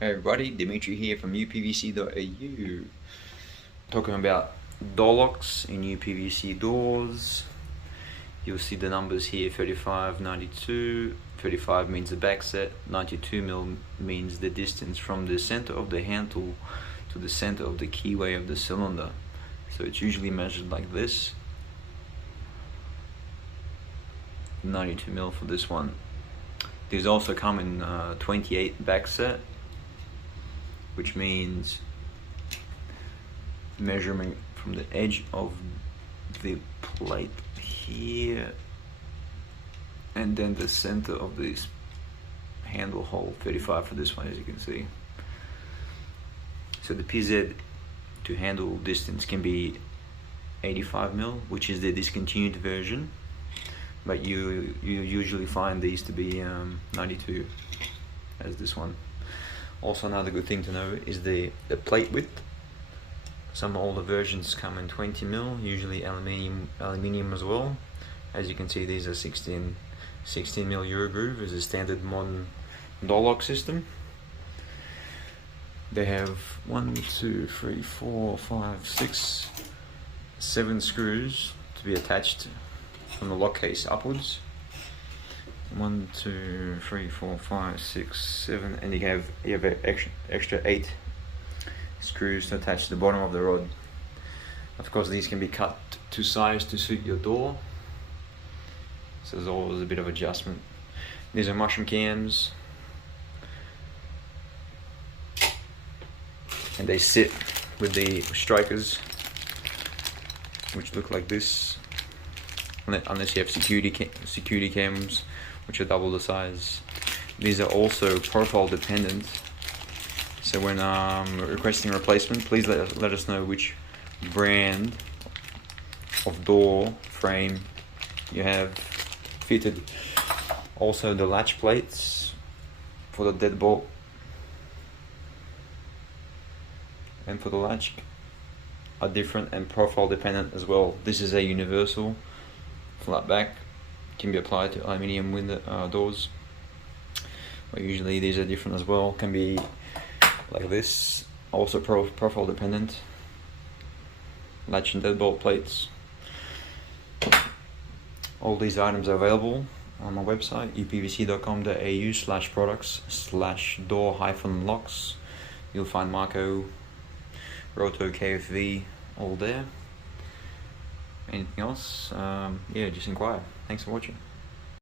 Hey everybody, Dimitri here from uPVC.au. Talking about door locks in uPVC doors. You'll see the numbers here: 35, 92. 35 means the back set, 92mm means the distance from the center of the handle to the center of the keyway of the cylinder. So it's usually measured like this. 92mm for this one. These also come in 28 back set, which means measurement from the edge of the plate here and then the center of this handle hole. 35 for this one, as you can see. So the PZ to handle distance can be 85mm, which is the discontinued version, but you usually find these to be 92, as this one. Also, another good thing to know is the plate width. Some older versions come in 20mm, usually aluminium as well. As you can see, these are 16mm Eurogroove as a standard modern door lock system. They have 1, 2, 3, 4, 5, 6, 7 screws to be attached from the lock case upwards. 1, 2, 3, 4, 5, 6, 7, and you have an extra 8 screws to attach to the bottom of the rod. Of course, these can be cut to size to suit your door, so there's always a bit of adjustment. These are mushroom cams, and they sit with the strikers, which look like this, unless you have security cams, which are double the size. These are also profile dependent, so when requesting a replacement, please let us know which brand of door frame you have fitted. Also, the latch plates for the deadbolt and for the latch are different and profile dependent as well. This is a universal flat back, can be applied to aluminium window doors, but usually these are different as well. Can be like this, also profile dependent. Latch and deadbolt plates. All these items are available on my website, upvc.com.au/products/door-locks. You'll find Marco, Roto, KFV, all there. Anything else? Yeah, just inquire. Thanks for watching.